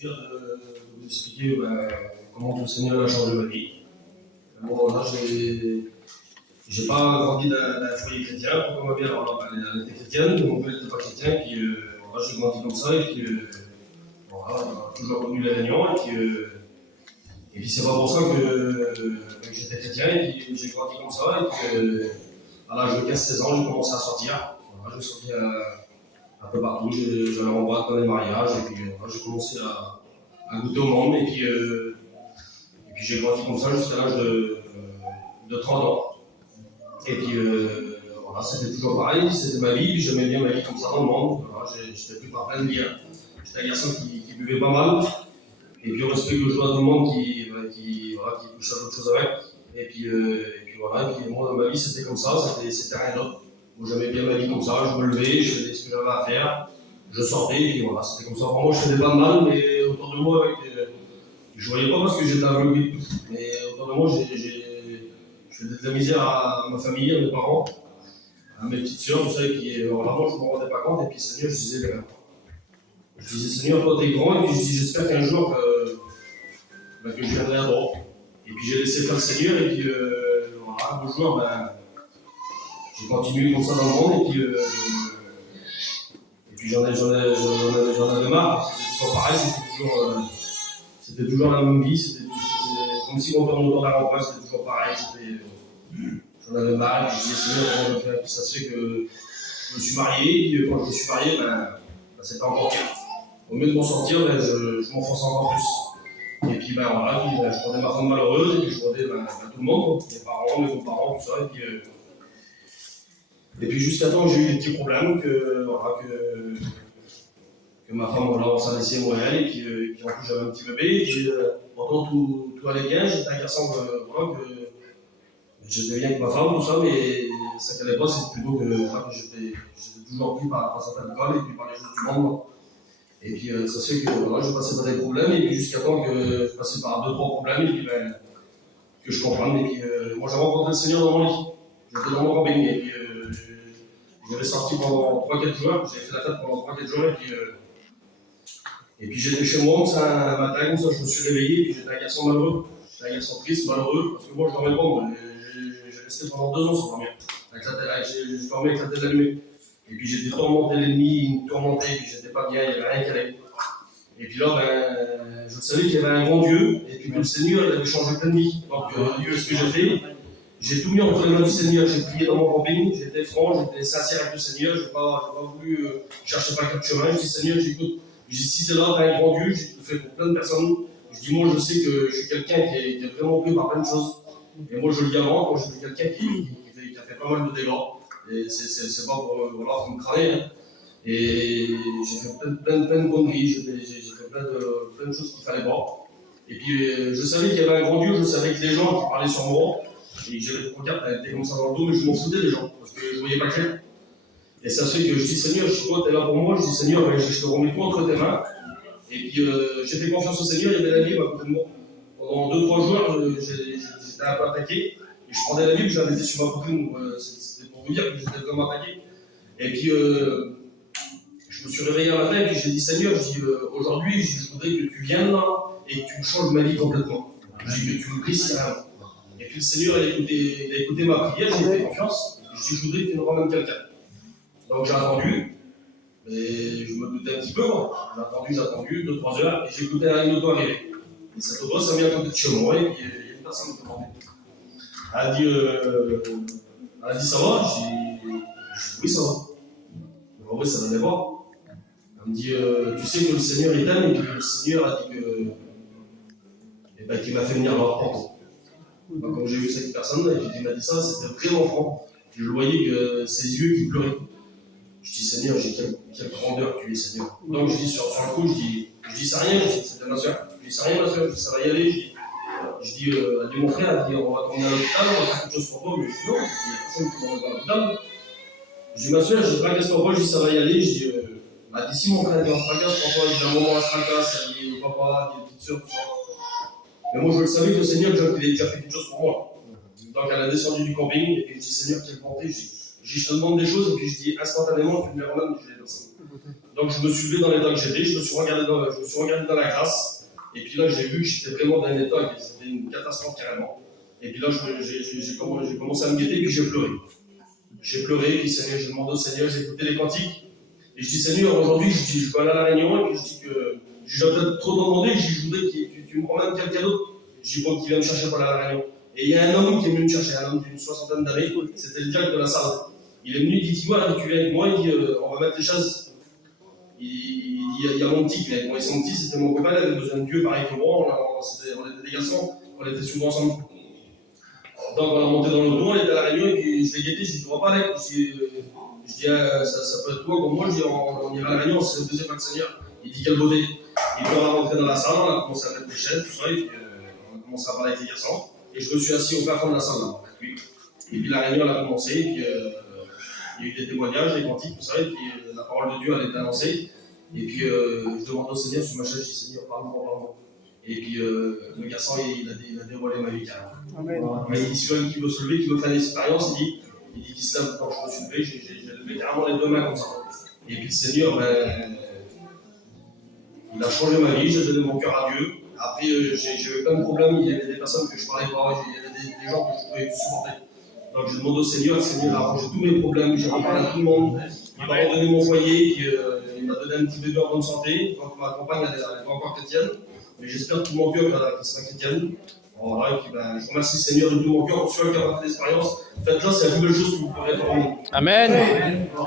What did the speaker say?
De vous expliquer comment le Seigneur a changé ma vie. Bon, là, j'ai pas grandi d'un foyer chrétien. Pourquoi ma mère elle était chrétienne, mon père n'était pas chrétien. Puis voilà, j'ai grandi comme ça. Et puis voilà, on a toujours connu les réunions. Et puis c'est pas pour ça que j'étais chrétien. Et puis j'ai grandi comme ça. Et puis à l'âge de 15-16 ans, j'ai commencé à sortir. Voilà, j'ai sorti un peu partout. J'allais en boîte dans les mariages. Et puis voilà, j'ai commencé à goûter au monde. Et puis j'ai grandi comme ça jusqu'à l'âge de 30 ans. Et puis voilà, c'était toujours pareil, c'était ma vie, puis j'aimais bien ma vie comme ça dans le monde. Voilà, j'étais pris par plein de liens. J'étais un garçon qui buvait pas mal, et puis au respect que je dois à tout le monde qui touche à d'autres choses avec. Et puis voilà, et puis moi dans ma vie c'était comme ça, c'était rien d'autre. Moi j'aimais bien ma vie comme ça, je me levais, je faisais ce que j'avais à faire, je sortais, et puis voilà, c'était comme ça. Pour moi je faisais pas de mal, mais autour de moi, je voyais pas parce que j'étais aveuglé de tout. Mais autour de moi, je faisais de la misère à ma famille, à mes parents, à mes petites sœurs, tout ça, et puis vraiment, je ne me rendais pas compte. Et puis, Seigneur, je disais, Seigneur, toi, t'es grand, et puis je dis, j'espère qu'un jour, que je viendrai à droite. Et puis, j'ai laissé faire le Seigneur, et puis, voilà, un jour, j'ai continué comme ça dans le monde, et puis j'en avais marre, c'était toujours pareil, c'était toujours la même vie, c'était comme si on tournait autour d'un rond-point, c'était toujours pareil, j'en avais marre, je disais, Seigneur, comment je vais faire? Puis ça se fait que je me suis marié, puis quand je me suis marié, c'était encore pire. Au lieu de m'en sortir, je m'enfonçais encore plus. Et puis voilà, puis, je rendais ma femme malheureuse, et puis je rendais tout le monde, mes parents, mes beaux-parents, tout ça, et puis jusqu'à temps que j'ai eu des petits problèmes, que ma femme, voilà, on s'est laissé Montréal, et puis en plus j'avais un petit bébé, et puis pourtant tout allait bien, j'étais un garçon voilà, que j'étais bien avec ma femme, tout ça, mais ça n'allait pas, c'est plutôt que j'étais toujours pris par certaines alcool et puis par les choses du monde. Et puis ça se fait que voilà, je passais par des problèmes, et puis jusqu'à temps que je passais par 2-3 problèmes, et puis que je comprenne. Et puis moi j'avais rencontré le Seigneur dans mon lit, j'étais dans mon camping, et puis j'avais sorti pendant 3-4 jours, j'avais fait la fête pendant 3-4 jours, et puis j'étais chez moi, ça, un matin, comme ça, je me suis réveillé, et puis j'étais un garçon malheureux, j'étais un garçon triste, malheureux, parce que moi je dormais pas, moi. J'ai resté pendant 2 ans sans dormir. Je dormais avec la tête allumée. Et puis j'étais tourmenté l'ennemi, il me tourmentait, et puis j'étais pas bien, il n'y avait rien qui allait. Et puis là, je savais qu'il y avait un grand Dieu, et puis que le Seigneur il avait changé plein de vie. Donc Dieu, ce que j'ai fait, j'ai tout mis entre les mains du Seigneur, j'ai prié dans mon camping, j'étais franc, j'étais sincère avec le Seigneur, je n'ai pas voulu chercher pas quatre chemins. Je dis Seigneur, j'écoute, si c'est là, t'as un grand Dieu, j'ai tout fait pour plein de personnes. Je dis moi, je sais que je suis quelqu'un qui est vraiment pris par plein de choses. Et moi, je le dis avant, moi, je suis quelqu'un qui a fait pas mal de dégâts. Et c'est pas pour me crâner. Hein. Et j'ai fait plein de conneries, j'ai fait plein de choses qu'il fallait pas. Et puis, je savais qu'il y avait un grand Dieu, je savais que les gens qui parlaient sur moi, et que j'avais des pancartes, elles étaient comme ça dans le dos, mais je m'en foutais des gens, parce que je voyais pas clair. Et ça se fait que je dis Seigneur, toi, t'es là pour moi, je dis Seigneur, je te remets tout entre tes mains. Et puis, j'ai fait confiance au Seigneur, il y avait la Bible à côté de moi. Pendant 2-3 jours, j'étais un peu attaqué, et je prenais la Bible, je la mettais sur ma poitrine, c'était pour vous dire que j'étais vraiment attaqué. Et puis, je me suis réveillé un matin, et puis j'ai dit Seigneur, aujourd'hui, je voudrais que tu viennes là, et que tu changes ma vie complètement. Je dis que tu me brises carrément. Et puis le Seigneur a écouté ma prière, j'ai fait confiance, je voudrais que tu me ramènes quelqu'un. Donc j'ai attendu, et je me doutais un petit peu, moi. J'ai attendu 2-3 heures, et j'ai écouté une auto arriver. Et cette auto, ça vient à côté de chez moi, et puis il y a une personne qui m'a demandé. Elle a dit ça va? J'ai dit oui, ça va. En vrai, ça n'allait pas. Elle me dit tu sais que le Seigneur est t'aime, et que le Seigneur a dit qu'il m'a fait venir leur porte. Donc, quand j'ai vu cette personne, et il m'a dit ça, c'était vraiment franc. Je voyais que ses yeux qui pleuraient. Je dis Seigneur, quelle grandeur tu es, Seigneur. Donc je dis sur le coup, je dis ça rien, c'était ma soeur. Je dis ça rien, ma soeur, je dis ça va y aller. Je dis elle dit mon frère, elle dit on va tourner à l'hôpital, on va faire quelque chose pour toi. Mais je dis non, il y a personne qui m'envoie à l'hôpital. Je dis ma soeur, je dis pas qu'est-ce pour toi, je dis ça va y aller. Je dis elle dit si mon frère, on se tracasse pour toi, il dit un moment on se tracasse, elle dit papa, elle dit petite soeur, tout ça. Mais moi je le savais que le Seigneur, il avait déjà fait quelque chose pour moi. Donc elle a descendu du camping, et puis je dis Seigneur, quelle bonté, je Je te demande des choses et puis je dis instantanément, tu me les remets, je les laisse. Donc je me suis levé dans l'état que j'étais, je me suis regardé dans la glace, et puis là j'ai vu que j'étais vraiment dans un état, que c'était une catastrophe carrément. Et puis là j'ai commencé à me guetter, puis j'ai pleuré. J'ai pleuré, puis Seigneur, j'ai demandé au Seigneur, j'ai écouté les cantiques, et je dis Seigneur, aujourd'hui je peux aller à la réunion, et puis je dis que j'ai peut-être trop demandé, je voudrais que tu me ramènes quelqu'un d'autre. Je dis bon, qui vient me chercher pour aller à la réunion. Et il y a un homme qui est venu me chercher, un homme d'une 60aine d'années, c'était le directeur de la salle. Il est venu, il dit voilà, tu viens avec moi, il dit on va mettre les chaises. Il y a mon petit qui vient avec moi, et son petit c'était mon copain, il avait besoin de Dieu, pareil que moi, on était des garçons, on était souvent ensemble. Donc on a monté dans l'auto, on était à la réunion, et puis je l'ai guetté, je dis tu vas pas aller. Je dis ça peut être toi comme moi, je dis on ira à la réunion, c'est le deuxième acte Seigneur. Il dit quelle beauté. Et puis on a rentré dans la salle, on a commencé à mettre les chaises, tout ça, et puis on a commencé à parler avec les garçons. Et je me suis assis au plafond de la salle là, avec lui. Et puis la réunion elle a commencé, et puis il y a eu des témoignages, des cantiques, tout ça, et puis la parole de Dieu elle a été annoncée. Et puis je demande au Seigneur sur ma chaise, je dis Seigneur, parle-moi. Et puis le garçon il a dévoilé ma vie carrément. Mais il dit celui qui veut se lever, qui veut faire l'expérience, il dit qu'il se lève quand je me suis levé, j'ai levé carrément les deux mains comme ça. Et puis le Seigneur, il a changé ma vie, j'ai donné mon cœur à Dieu. Après, j'ai eu plein de problèmes, il y avait des personnes que je parlais pas, il y avait des gens que je pouvais supporter. Donc je demande au Seigneur, le Seigneur a arrangé tous mes problèmes, j'ai parlé à tout le monde, il m'a redonné mon foyer, il m'a donné un petit bébé en bonne santé. Donc ma compagne, elle n'est pas encore chrétienne, mais j'espère de tout mon cœur qu'elle sera chrétienne. Voilà, et puis je remercie le Seigneur de tout mon cœur pour ceux qui ont fait l'expérience. Faites-le, c'est la nouvelle chose que vous pourrez faire en nous. Amen.